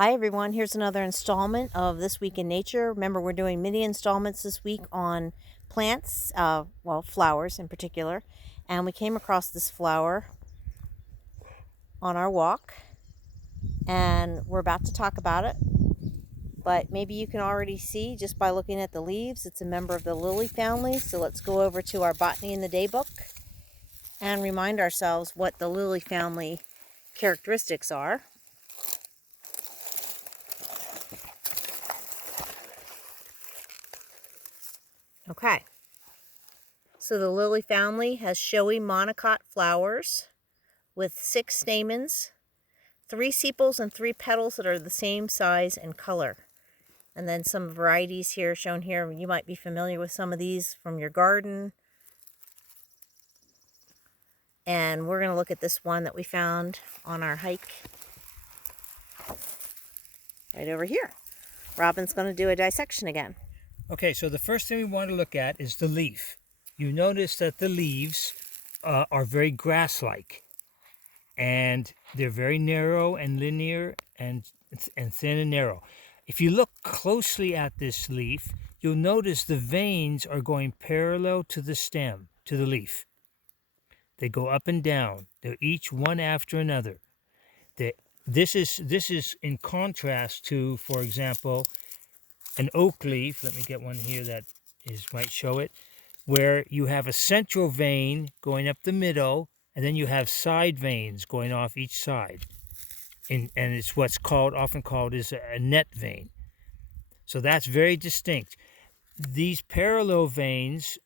Hi everyone, here's another installment of This Week in Nature. Remember, we're doing mini installments this week on plants, flowers in particular. And we came across this flower on our walk, and we're about to talk about it. But maybe you can already see just by looking at the leaves, it's a member of the lily family. So let's go over to our Botany in the Day book and remind ourselves what the lily family characteristics are. Okay. So the lily family has showy monocot flowers with 6 stamens, 3 sepals, and 3 petals that are the same size and color. And then some varieties here shown here. You might be familiar with some of these from your garden. And we're going to look at this one that we found on our hike right over here. Robin's going to do a dissection again. Okay, so the first thing we want to look at is the leaf. You notice that the leaves are very grass-like, and they're very narrow and linear and thin and narrow. If you look closely at this leaf, you'll notice the veins are going parallel to the stem, to the leaf. They go up and down. They're each one after another. They, this is in contrast to, for example, an oak leaf. Let me get one here that might show it, where you have a central vein going up the middle, and then you have side veins going off each side. And it's what's often called is a net vein. So that's very distinct. These parallel veins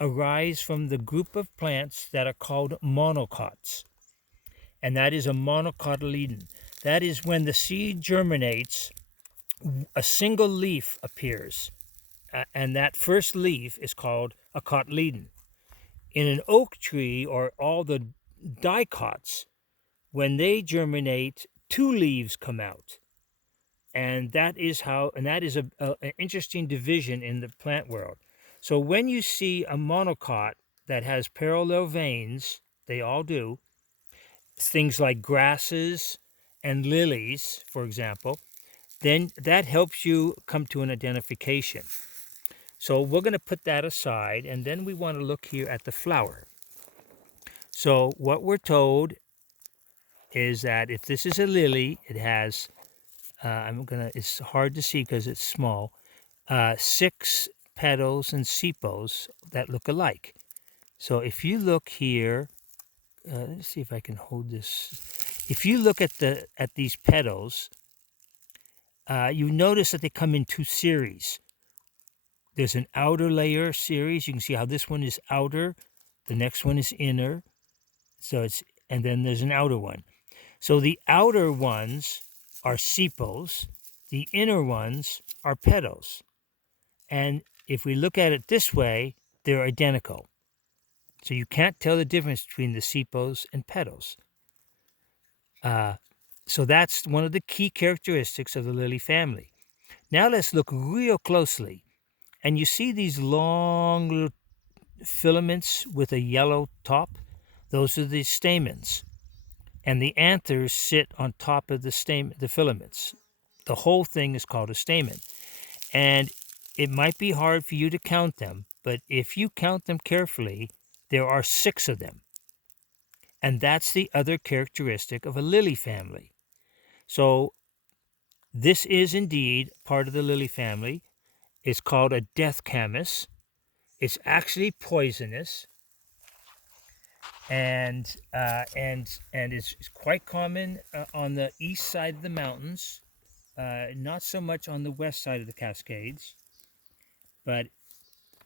arise from the group of plants that are called monocots. And that is a monocotyledon. That is when the seed germinates, a single leaf appears. And that first leaf is called a cotyledon. In an oak tree, or all the dicots, when they germinate, 2 leaves come out. And that is an interesting division in the plant world. So when you see a monocot that has parallel veins, they all do, things like grasses and lilies, for example, then that helps you come to an identification. So we're going to put that aside, and then we want to look here at the flower. So what we're told is that if this is a lily, it has, it's hard to see because it's small, 6 petals and sepals that look alike. So if you look here, let's see if I can hold this. If you look at these petals, you notice that they come in 2 series. There's an outer layer series. You can see how this one is outer, the next one is inner. And then there's an outer one. So the outer ones are sepals, the inner ones are petals. And if we look at it this way, they're identical. So you can't tell the difference between the sepals and petals. So that's one of the key characteristics of the lily family. Now let's look real closely. And you see these long little filaments with a yellow top? Those are the stamens. And the anthers sit on top of the filaments. The whole thing is called a stamen. And it might be hard for you to count them, but if you count them carefully, there are 6 of them. And that's the other characteristic of a lily family. So this is indeed part of the lily family. It's called a death camas. It's actually poisonous, and it's quite common on the east side of the mountains, not so much on the west side of the Cascades. But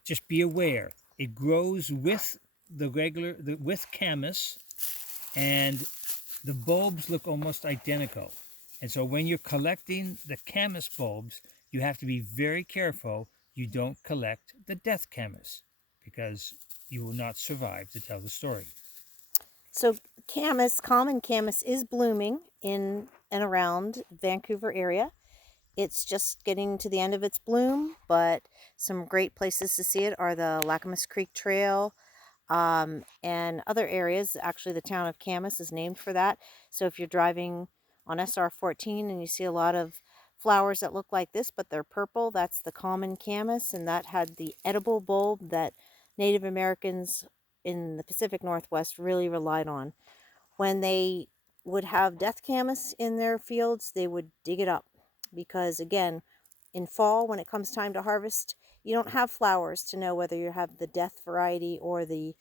just be aware, it grows with with camas, and the bulbs look almost identical. And so when you're collecting the camas bulbs, you have to be very careful you don't collect the death camas, because you will not survive to tell the story. So Camas, common Camas, is blooming in and around Vancouver area. It's just getting to the end of its bloom, but some great places to see it are the Lacamas Creek Trail and other areas. Actually, the town of Camas is named for that. So if you're driving on SR14, and you see a lot of flowers that look like this, but they're purple. That's the common camas, and that had the edible bulb that Native Americans in the Pacific Northwest really relied on. When they would have death camas in their fields, they would dig it up because, again, in fall, when it comes time to harvest, you don't have flowers to know whether you have the death variety or the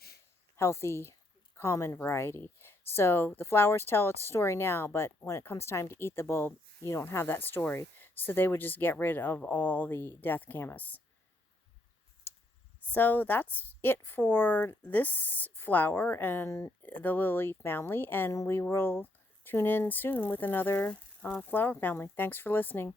healthy common variety. So the flowers tell its story now, but when it comes time to eat the bulb, you don't have that story. So they would just get rid of all the death camas. So that's it for this flower and the lily family, and we will tune in soon with another flower family. Thanks for listening.